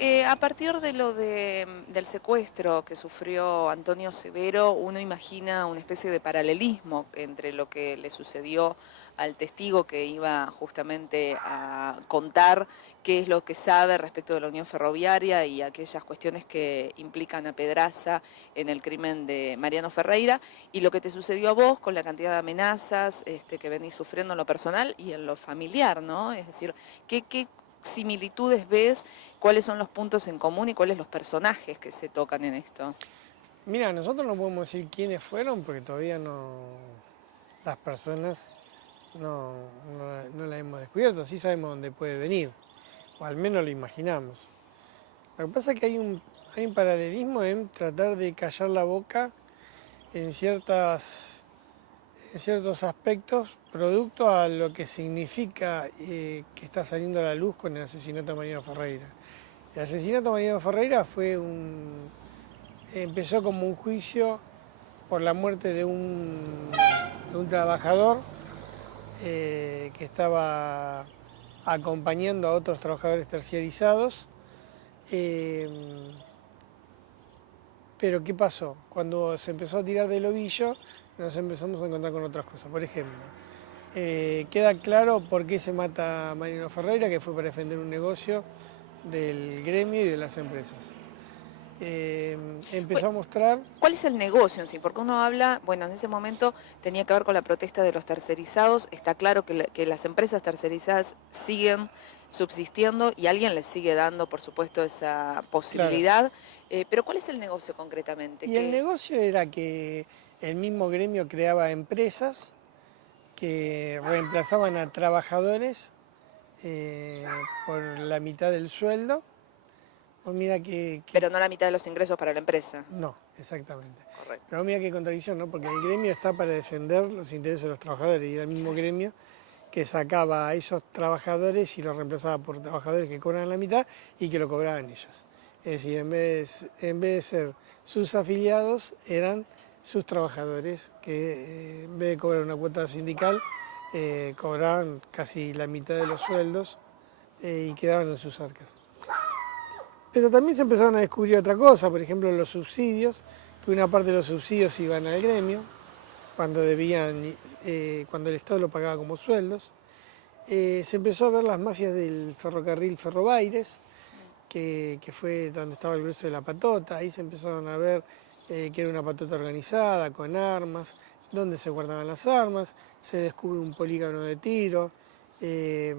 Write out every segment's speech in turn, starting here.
A partir de del secuestro que sufrió Antonio Severo, uno imagina una especie de paralelismo entre lo que le sucedió al testigo que iba justamente a contar qué es lo que sabe respecto de la Unión Ferroviaria y aquellas cuestiones que implican a Pedraza en el crimen de Mariano Ferreira, y lo que te sucedió a vos con la cantidad de amenazas que venís sufriendo en lo personal y en lo familiar, ¿no? Es decir, ¿qué similitudes ves? ¿Cuáles son los puntos en común y cuáles los personajes que se tocan en esto? Mira, nosotros no podemos decir quiénes fueron porque todavía las personas no la hemos descubierto, sí sabemos dónde puede venir, o al menos lo imaginamos. Lo que pasa es que hay un paralelismo en tratar de callar la boca en, en ciertos aspectos, producto a lo que significa que está saliendo a la luz con el asesinato de Mariano Ferreira. El asesinato de Mariano Ferreira empezó como un juicio por la muerte de un trabajador que estaba acompañando a otros trabajadores terciarizados. Eh, pero ¿qué pasó? Cuando se empezó a tirar del ovillo, nos empezamos a encontrar con otras cosas. Por ejemplo, queda claro por qué se mata a Mariano Ferreira, que fue para defender un negocio del gremio y de las empresas. Empezó a mostrar. ¿Cuál es el negocio en sí? Porque uno habla, bueno, en ese momento tenía que ver con la protesta de los tercerizados, está claro que las empresas tercerizadas siguen subsistiendo y alguien les sigue dando, por supuesto, esa Claro. posibilidad, pero ¿cuál es el negocio concretamente? Y el negocio era que el mismo gremio creaba empresas que reemplazaban a trabajadores eh, por la mitad del sueldo. Pues mira Pero no la mitad de los ingresos para la empresa. no, exactamente. Correcto. Pero mira qué contradicción, ¿no? Porque el gremio está para defender los intereses de los trabajadores y era el mismo gremio que sacaba a esos trabajadores y los reemplazaba por trabajadores que cobran la mitad y que lo cobraban ellos. Es decir, en vez de ser sus afiliados, eran sus trabajadores que en vez de cobrar una cuota sindical, cobraban casi la mitad de los sueldos y quedaban en sus arcas. Pero también se empezaron a descubrir otra cosa, por ejemplo los subsidios, que una parte de los subsidios iban al gremio, cuando cuando el Estado lo pagaba como sueldos. Se empezó a ver las mafias del ferrocarril Ferrobaires, que fue donde estaba el grueso de la patota. Ahí se empezaron a ver que era una patota organizada, con armas, dónde se guardaban las armas, se descubre un polígono de tiro. Eh,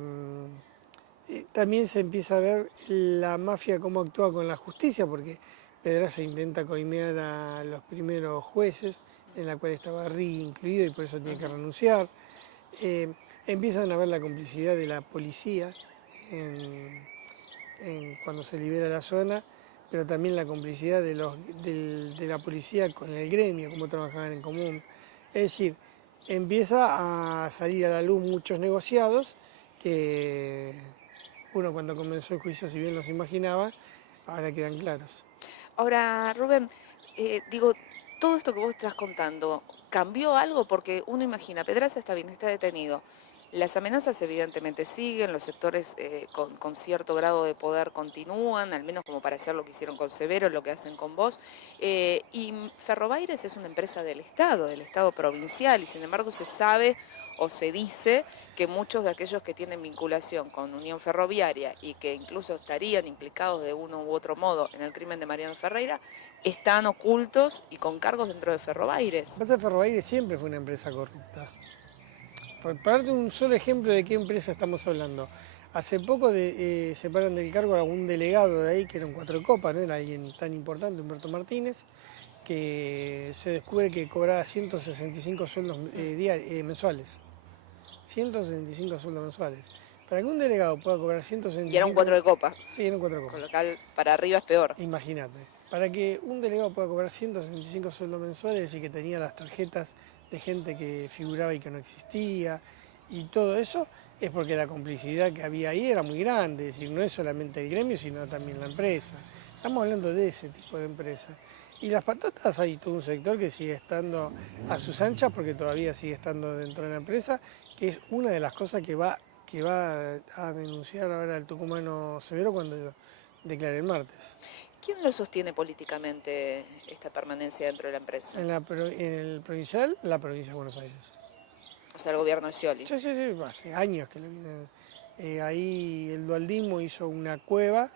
También se empieza a ver la mafia cómo actúa con la justicia, porque Pedraza intenta coimear a los primeros jueces, en la cual estaba Riggi incluido y por eso tiene que renunciar. Empiezan a ver la complicidad de la policía cuando se libera la zona, pero también la complicidad de la policía con el gremio, cómo trabajaban en común. Es decir, empieza a salir a la luz muchos negociados que uno cuando comenzó el juicio, si bien los imaginaba, ahora quedan claros. Ahora, Rubén, digo, todo esto que vos estás contando, ¿cambió algo? Porque uno imagina, Pedraza está bien, está detenido. Las amenazas evidentemente siguen, los sectores con cierto grado de poder continúan, al menos como para hacer lo que hicieron con Severo, lo que hacen con vos. Y Ferrobaires es una empresa del Estado provincial, y sin embargo se sabe o se dice que muchos de aquellos que tienen vinculación con Unión Ferroviaria y que incluso estarían implicados de uno u otro modo en el crimen de Mariano Ferreira, están ocultos y con cargos dentro de Ferrobaires. Pasa que Ferrobaires siempre fue una empresa corrupta. Para darte un solo ejemplo de qué empresa estamos hablando. Hace poco separan del cargo a un delegado de ahí, que era un cuatro copas, no era alguien tan importante, Humberto Martínez, que se descubre que cobraba 165 sueldos mensuales. 165 sueldos mensuales. Para que un delegado pueda cobrar Y era un 165... cuatro de copa, Sí, era un cuatro con copas. lo cual para arriba es peor. Imagínate. Para que un delegado pueda cobrar 165 sueldos mensuales, es decir, que tenía las tarjetas de gente que figuraba y que no existía, y todo eso es porque la complicidad que había ahí era muy grande, es decir, no es solamente el gremio, sino también la empresa. Estamos hablando de ese tipo de empresas. Y las patatas hay todo un sector que sigue estando a sus anchas porque todavía sigue estando dentro de la empresa, que es una de las cosas que va a denunciar ahora el tucumano Severo declaré el martes. ¿Quién lo sostiene políticamente esta permanencia dentro de la empresa? En el provincial, la provincia de Buenos Aires. O sea, el gobierno de Scioli. Sí, sí, sí, hace años que lo vienen. Ahí el dualdismo hizo una cueva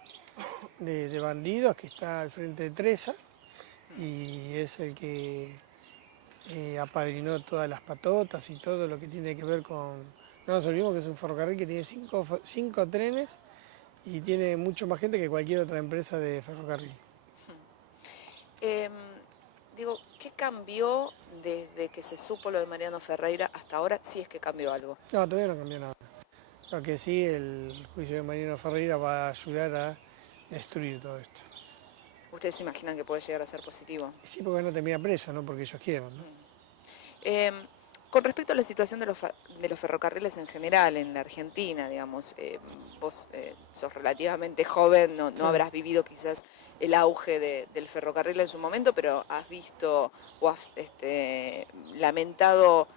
de bandidos que está al frente de Tresa y es el que apadrinó todas las patotas y todo lo que tiene que ver con... No nos olvidemos que es un ferrocarril que tiene cinco trenes y tiene mucho más gente que cualquier otra empresa de ferrocarril. Em, ¿Qué cambió desde que se supo lo de Mariano Ferreira hasta ahora, si es que cambió algo? No, todavía no cambió nada. Lo que sí, el juicio de Mariano Ferreira va a ayudar a destruir todo esto. ¿Ustedes se imaginan que puede llegar a ser positivo? Sí, porque no termina preso, no porque ellos quieran, ¿no? Em, con respecto a la situación de los ferrocarriles en general en la Argentina, digamos, vos sos relativamente joven, no Sí. habrás vivido quizás el auge del ferrocarril en su momento, pero has visto o has lamentado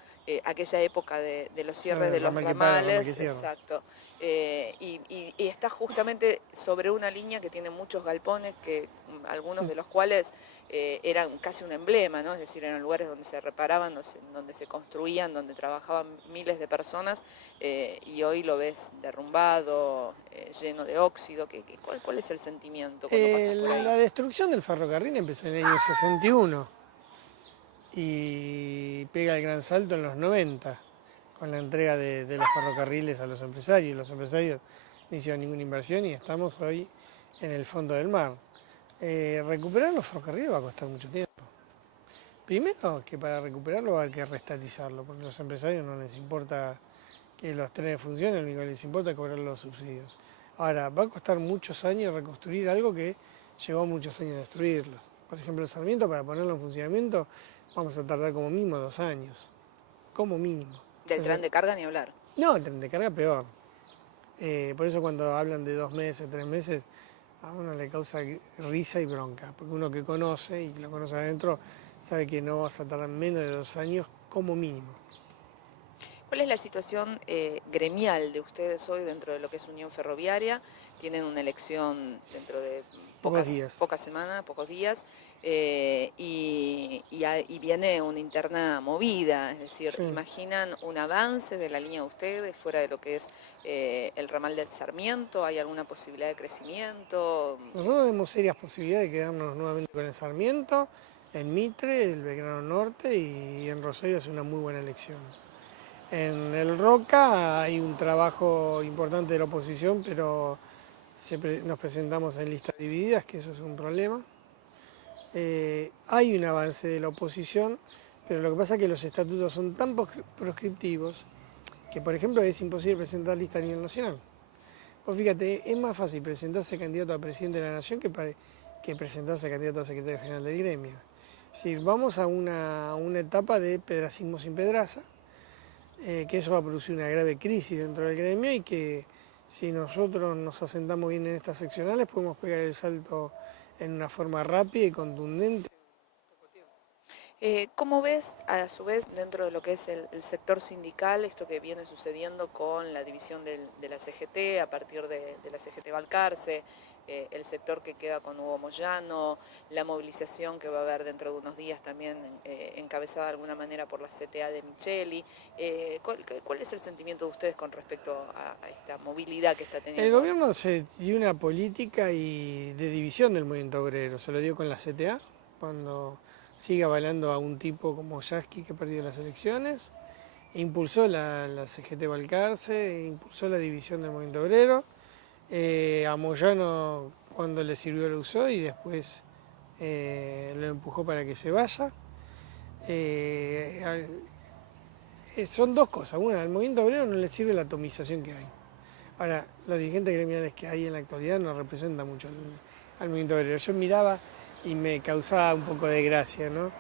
aquella época de los cierres de los ramales, exacto. Y está justamente sobre una línea que tiene muchos galpones, que algunos de los cuales eran casi un emblema, ¿no? Es decir, eran lugares donde se reparaban, donde se construían, donde trabajaban miles de personas, y hoy lo ves derrumbado, lleno de óxido. ¿Cuál es el sentimiento cuando pasas por ahí? La destrucción del ferrocarril empezó en el año 61 y pega el gran salto en los 90 con la entrega de los ferrocarriles a los empresarios. Los empresarios no hicieron ninguna inversión y estamos hoy en el fondo del mar. Recuperar los ferrocarriles va a costar mucho tiempo. Primero que para recuperarlo va a haber que restatizarlo, porque a los empresarios no les importa que los trenes funcionen, lo único que les importa es cobrar los subsidios. Ahora, va a costar muchos años reconstruir algo que llevó muchos años destruirlos. Por ejemplo, el Sarmiento, para ponerlo en funcionamiento, vamos a tardar como mínimo 2 años. Como mínimo. Del tren de carga ni hablar. No, el tren de carga peor. Por eso cuando hablan de 2 meses, 3 meses, a uno le causa risa y bronca, porque uno que conoce y lo conoce adentro sabe que no vas a tardar menos de 2 años como mínimo. ¿Cuál es la situación gremial de ustedes hoy dentro de lo que es Unión Ferroviaria? Tienen una elección dentro de pocas semanas, pocos días, y viene una interna movida, es decir, Sí. ¿imaginan un avance de la línea de ustedes fuera de lo que es el ramal del Sarmiento? ¿Hay alguna posibilidad de crecimiento? Nosotros tenemos serias posibilidades de quedarnos nuevamente con el Sarmiento, en Mitre, el Belgrano Norte y en Rosario es una muy buena elección. En el Roca hay un trabajo importante de la oposición, pero nos presentamos en listas divididas, que eso es un problema. Hay un avance de la oposición, pero lo que pasa es que los estatutos son tan proscriptivos que, por ejemplo, es imposible presentar lista a nivel nacional. Pues fíjate, es más fácil presentarse candidato a presidente de la Nación que presentarse candidato a secretario general del gremio. Es decir, vamos a una etapa de pedracismo sin pedraza, que eso va a producir una grave crisis dentro del gremio y que si nosotros nos asentamos bien en estas seccionales podemos pegar el salto en una forma rápida y contundente. ¿Cómo ves, a su vez, dentro de lo que es el sector sindical, esto que viene sucediendo con la división de la CGT, a partir de la CGT Balcarce, el sector que queda con Hugo Moyano, la movilización que va a haber dentro de unos días también encabezada de alguna manera por la CTA de Micheli? ¿Cuál es el sentimiento de ustedes con respecto a esta movilidad que está teniendo? El gobierno se dio una política de división del movimiento obrero, se lo dio con la CTA, cuando sigue avalando a un tipo como Yasky que perdió las elecciones, impulsó la CGT Balcarce, impulsó la división del movimiento obrero, a Moyano cuando le sirvió lo usó y después lo empujó para que se vaya. Son dos cosas, una, al movimiento obrero no le sirve la atomización que hay. Ahora, los dirigentes gremiales que hay en la actualidad no representan mucho al movimiento obrero. Yo miraba y me causaba un poco de gracia, ¿no?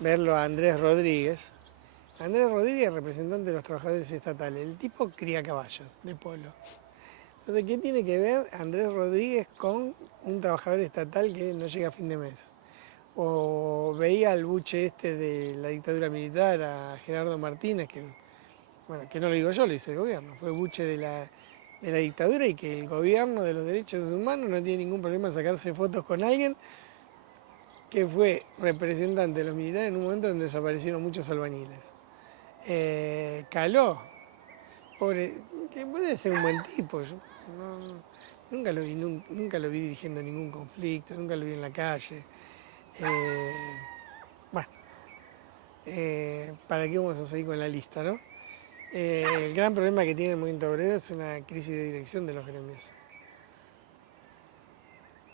Verlo a Andrés Rodríguez. Andrés Rodríguez, representante de los trabajadores estatales. El tipo cría caballos de polo. Entonces, ¿qué tiene que ver Andrés Rodríguez con un trabajador estatal que no llega a fin de mes? O veía al buche de la dictadura militar, a Gerardo Martínez, que no lo digo yo, lo dice el gobierno, fue buche de de la dictadura y que el gobierno de los derechos humanos no tiene ningún problema en sacarse fotos con alguien que fue representante de los militares en un momento donde desaparecieron muchos albañiles. Caló, pobre, que puede ser un buen tipo, yo nunca lo vi, nunca lo vi dirigiendo ningún conflicto, nunca lo vi en la calle. Bueno, ¿para qué vamos a seguir con la lista, no? El gran problema que tiene el movimiento obrero es una crisis de dirección de los gremios.